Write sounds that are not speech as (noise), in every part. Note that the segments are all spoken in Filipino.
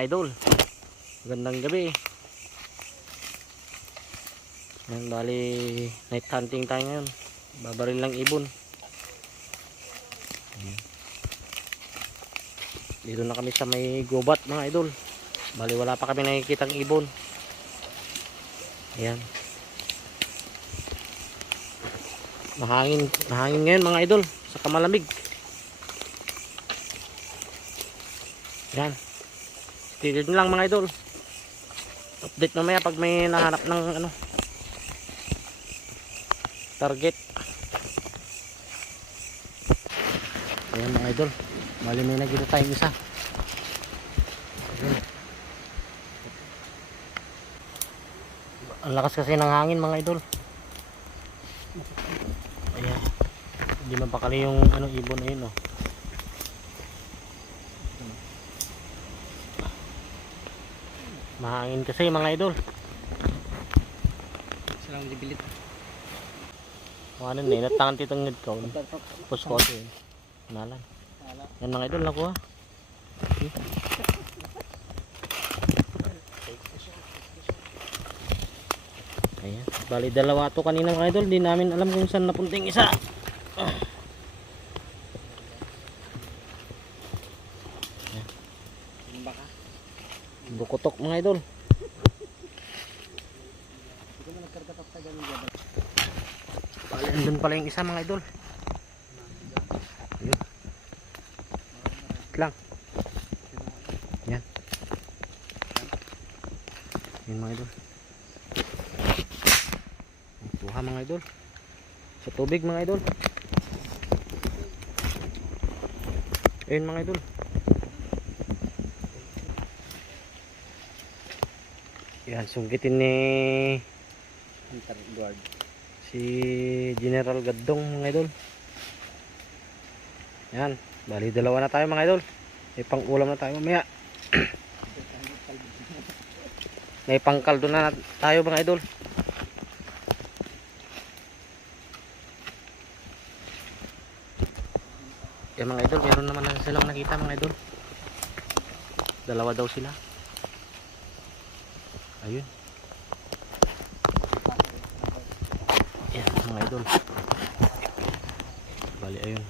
mga idol. Magandang gabi. Yan, bali night hunting tayo ngayon. Babaril lang ibon. Dito na kami sa may gubat mga idol. Bali wala pa kami nakikitang ibon. Ayan. Mahangin, mahangin ngayon mga idol. Sa malamig. Yan. Tigil lang mga idol. Update mamaya pag may nahanap ng ano target. Ayan mga idol. Bali may nagkita tayong isa. Ang lakas kasi ng hangin mga idol. Ayan. Hindi mapakali yung ano ibon na yun oh. Mahangin kasi mga idol. Silang libilit. Ano na, natangan titong ngid ko. Pus ko ito yun. Nalan. Yan mga idol, nakuha. Ayan. Bali dalawa to kanina mga idol. Di namin alam kung saan napunting isa. Baka. Bukutok mga idol. Andun pala yung isa mga idol. Ayun. Lang. Yan. Yan mga idol. Kuha mga idol. Sa tubig mga idol. Ayun mga idol. Yan, sungkitin ni Hunter guard. si General Gaddong mga idol. Yan, bali dalawa na tayo mga idol. May pang ulam na tayo mamaya. (coughs) May pangkaldo na tayo mga idol. Yan mga idol, meron naman na silang nakita mga idol. Dalawa daw sila. Ayun. Yan mga idol. Bali ayun.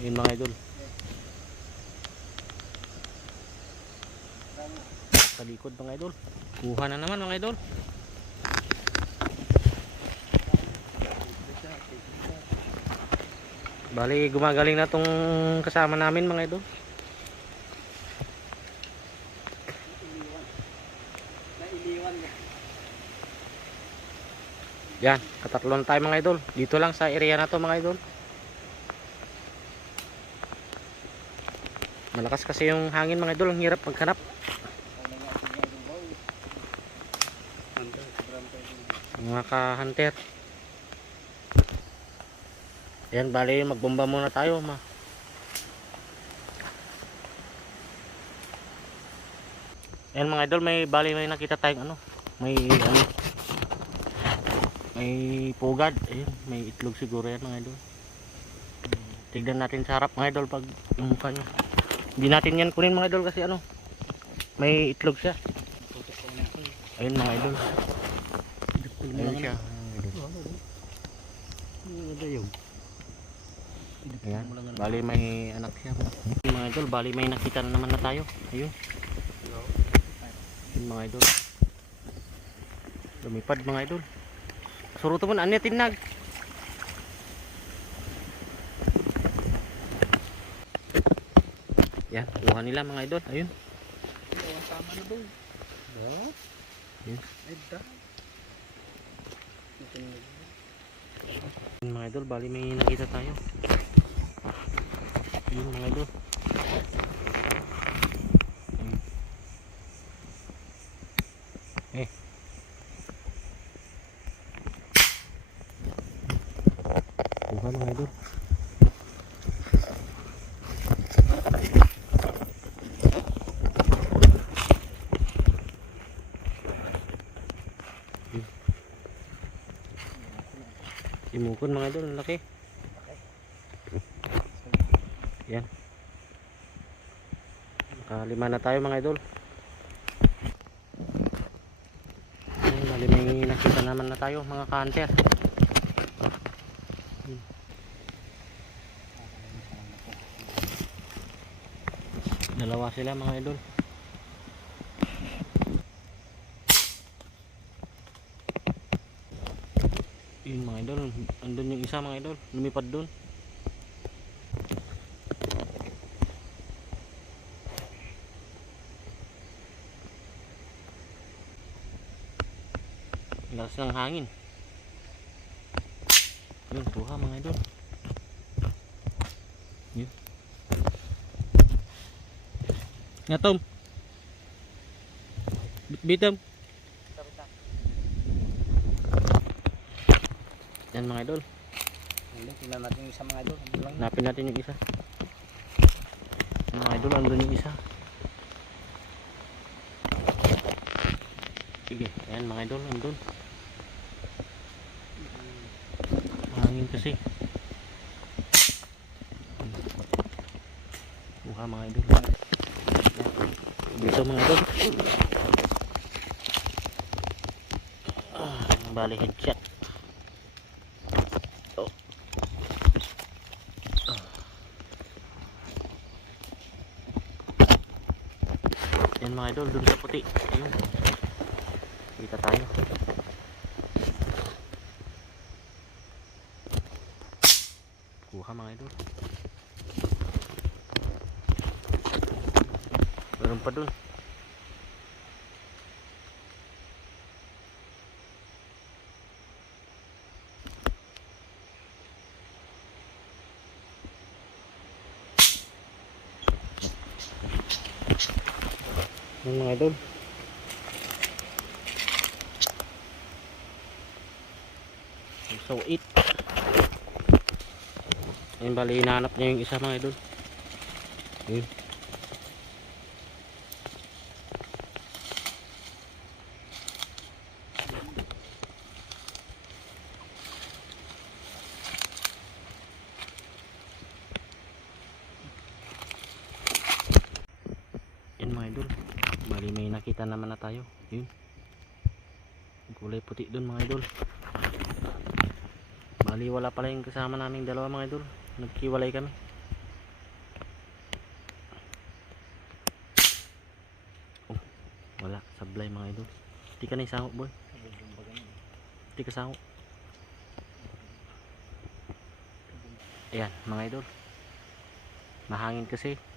Ayun mga idol. Sa likod mga idol. Kuha na naman mga idol. Bali gumagaling na tong kasama namin mga idol. Yan, katatlon tayo mga idol. Dito lang sa area na to mga idol. Malakas kasi yung hangin mga idol, ang hirap maghanap. Mga ka-hunter. Yan, bali magbomba muna tayo ma. Yan mga idol, may bali may nakita tayong ano, may ano, may pugad, ayun, may itlog siguro yan mga idol. Tignan natin sa harap mga idol pag yung mukha niya. Hindi natin yan kunin mga idol kasi ano, may itlog siya. Ayun mga idol, ayun Ayun siya. Ayan. Bali may anak siya. Mga idol, bali may nakita na naman na tayo. Ayun. Yung mga idol. Lumipad mga idol. Suruto mo na, ano tinag? Yan, kuha nila mga idol. Ayun. Ang tama na doon. What? Yes. Ay, mga idol, bali may nakita tayo. Ayun mga idol. Ayun. Eh. Kuha mga idol. Imukon mga idol, laki. Yan. Nakalima na tayo mga idol. Ayun, bali may nakita naman na tayo mga ka-hunter. Dalawa sila mga idol. Yun mga idol, andun yung isa mga idol, lumipad dun. Lakas ng hangin. Yun, tuha mga idol. Yun. Nga Tom. Bitam. Yan mga idol. Tingnan natin yung isa mga idol. Hanapin natin yung isa. Mga idol, andun yung isa. Sige, ayan mga idol, andun. Mahangin kasi. Buha mga idol. Dito mga idol. Ah, Bali headshot. Idol, dun sa puti. Ayun. Kita tayo. Kuha mga idol. Meron pa dun. Yung mga idol. So it. Ayun bali hinahanap niya yung isa mga idol. Ayun. Yan mga idol. Bali may nakita naman na tayo. Yun. Kulay puti dun mga idol. Bali wala pala yung kasama naming dalawa mga idol. Nagkiwalay kami. Oh, wala. Sablay mga idol. Hindi ka na isangok boy. Hindi ka sangok. Ayan mga idol. Mahangin kasi.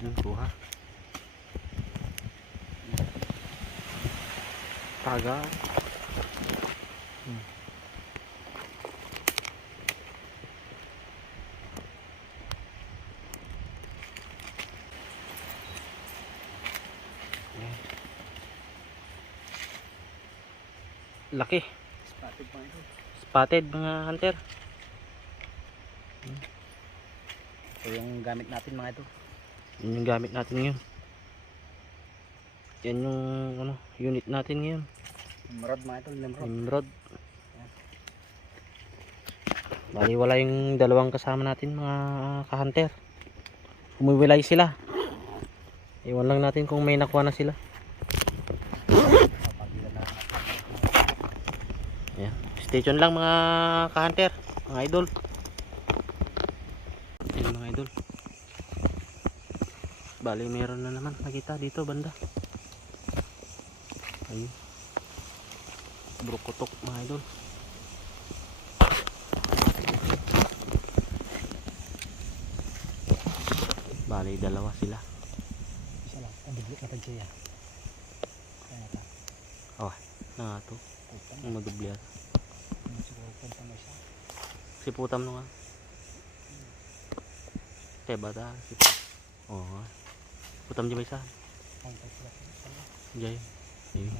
Yun, kuha. Taga. Hmm. Ayan. Laki. Spotted mga idol. Spotted mga hunter. Ito yung gamit natin mga idol. Yun yung gamit natin ngayon. Yan yung ano, unit natin ngayon. Nimrod mga idol. Nimrod. Nimrod. Bali wala yung dalawang kasama natin mga ka-hunter. Umuwilay sila. Iwan lang natin kung may nakuha na sila. Ayan. Stay tuned lang mga ka-hunter, mga idol. Ayan mga idol. Bali meron na naman nakita dito banda. Ayun. Brokotok mga idol. Bali dalawa sila. Isa lang. Ang biglit natin siya. Kaya ta. Na nga to. Putan. Ang madubliar. Ano siguro punta mo siya. Si putam no nga. Te bata si putam. Putam di ba isa? Jay. Ayun.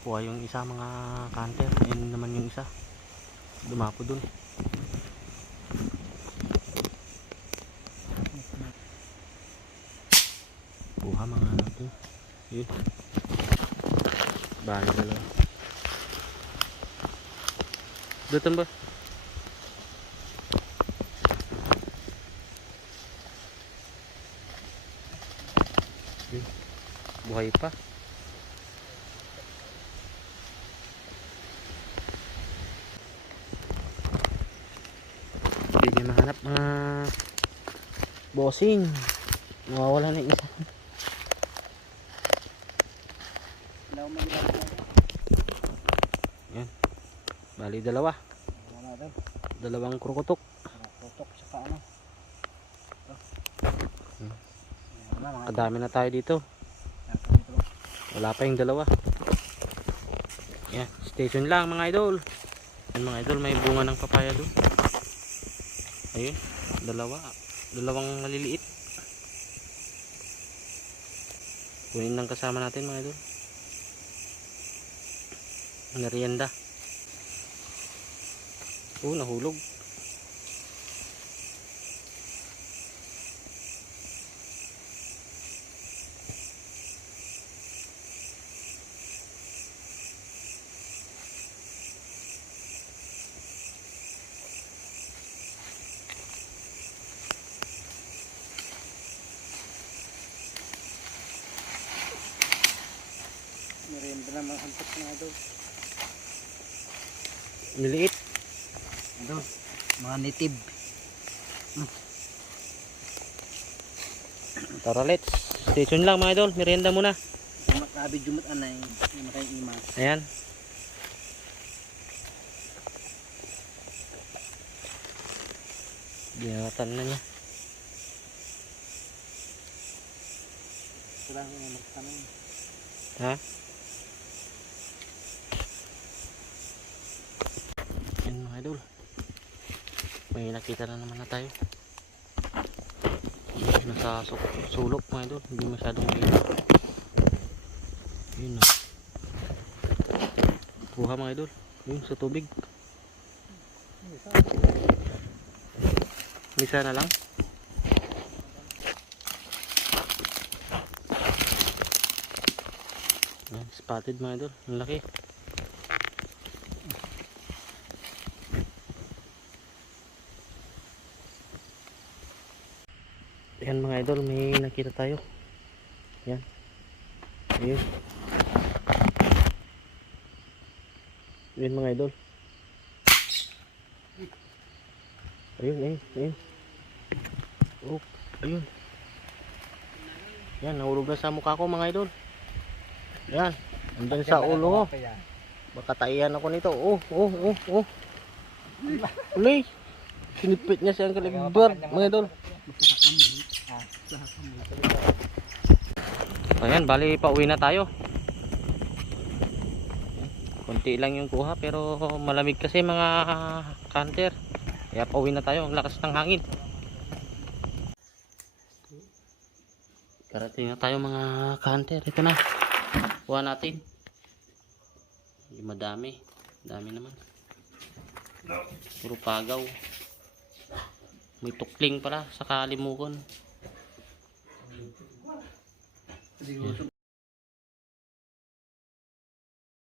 Kuha yung isa mga kanter. Ayun naman yung isa. Dumapo dun. Kuha mga ano to. Yun. Bali dalawa. Dutan ba? Buhay pa. Hindi niya mahanap mga bossing. Nawawala na yung isa. Magilang Bali dalawa. Dalawang krukutok. Tutok sa ano. Ito. Hmm. Kadami na tayo dito. Wala pa yung dalawa. Yan, station lang mga idol. Yan mga idol, may bunga ng papaya doon. Ayun, dalawa. Dalawang maliliit. Kunin lang kasama natin mga idol. Merienda. Oh, nahulog. Merienda na mga antok na ito. Maliliit. Ito. Mga native. Tara, let's. Station lang mga idol. Merienda muna. Yung makabid jumot anay. Yung makayong imas. Ayan. Binatan na niya. Lang yung magtanong. Ha? Yan idol. May nakita na naman na tayo. Nasa su sulok mga idol. Hindi masyadong malinaw. Yun na. Kuha mga idol. Yun sa tubig. Misa na lang. Spotted mga idol. Ang laki. Yan mga idol, may nakita tayo. Yan. Ayun. Ayun mga idol. Ayun, ayun, ayun. Oh, ayun. Yan, nahulog na sa mukha ko mga idol. Yan. Andun sa ulo ko. Baka taiyan ako nito. Oh, oh, oh, oh. Uli. Sinipit niya siyang kaligbar, mga idol. Ayan, bali pauwi na tayo. Konti lang yung kuha pero malamig kasi mga canter. Kaya pauwi na tayo, ang lakas ng hangin. Karating na tayo mga canter. Ito na. Kuha natin. Yung madami. Dami naman. Puro pagaw. May tukling pala sa 这个是。